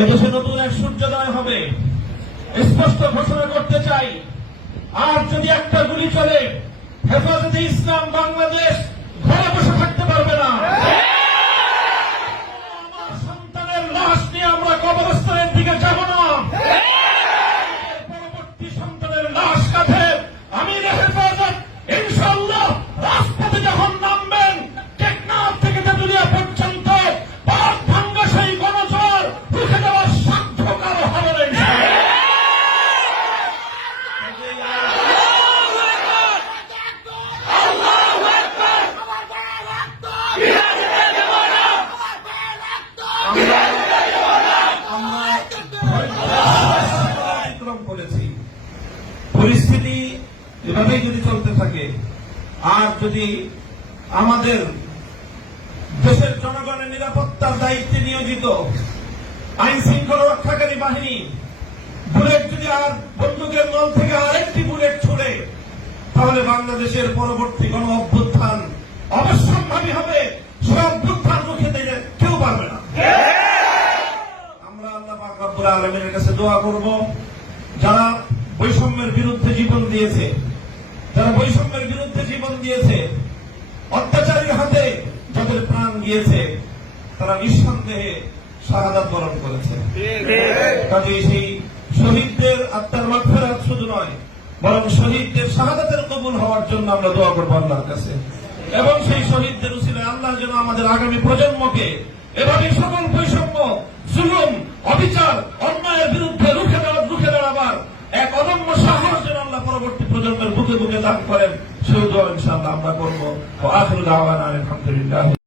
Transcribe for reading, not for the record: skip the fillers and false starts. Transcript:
এদেশে নতুন এক সূর্যোদয় হবে, স্পষ্ট ঘোষণা করতে চাই। আর যদি একটা গুলি চলে, হেফাজতে ইসলাম বাংলাদেশ ঘরে বসে থাকতে পারবে না। আমার সন্তানের লাশ নিয়ে আমরা কবরস্থানের দিকে যাব না। পরবর্তী সন্তানের লাশ কাঁধে আমির হেফাজত ইনশাআল্লাহ রাজপথে যখন নামবেন, টেকনাফ থেকে তেঁতুলিয়া পর্যন্ত পাক ভাঙ্গা সেই গণজোয়ার রুখে দেওয়ার সাধ্য কারো হবে না। পরিস্থিতি এভাবেই যদি চলতে থাকে, আর যদি আমাদের দেশের জনগণের নিরাপত্তার দায়িত্বে নিয়োজিত আইন শৃঙ্খলা রক্ষাকারী বাহিনী বুলেট যদি আর বন্দুকের নল থেকে আরেকটি বুলেট ছুড়ে, তাহলে বাংলাদেশের পরবর্তী গণ অভ্যুত্থান অবশ্যম্ভাবী হবে। সে অভ্যুত্থান রুখে দিতে কেউ পারবে না। আমরা আল্লাহ পাক রব্বুল আলামিনের কাছে দোয়া করব, যারা বৈষম্যের বিরুদ্ধে জীবন দিয়েছে, অত্যাচারীর হাতে যাদের প্রাণ গিয়েছে, তারা নিঃসন্দেহে শাহাদাত বরণ করেছে। কাজেই সেই শহীদদের আত্মার মাগফিরাত শুধু নয়, বরং শহীদদের শাহাদাতের কবুল হওয়ার জন্য আমরা দোয়া করব আল্লাহর কাছে। এবং সেই শহীদদের উসিলায় আল্লাহ যেন আমাদের আগামী প্রজন্মকে এভাবে সকল বৈষম্য, জুলুম, অবিচার, অন্যায়ের বিরুদ্ধে রুখে দাঁড়াবার এক অদম্য সাহস যেন আল্লাহ পরবর্তী প্রজন্মের বুকে বুকে দান করেন, সেই দোয়া ইনশাআল্লাহ আমরা করবো। আখিরু দাওয়ানা আলহামদুলিল্লাহ।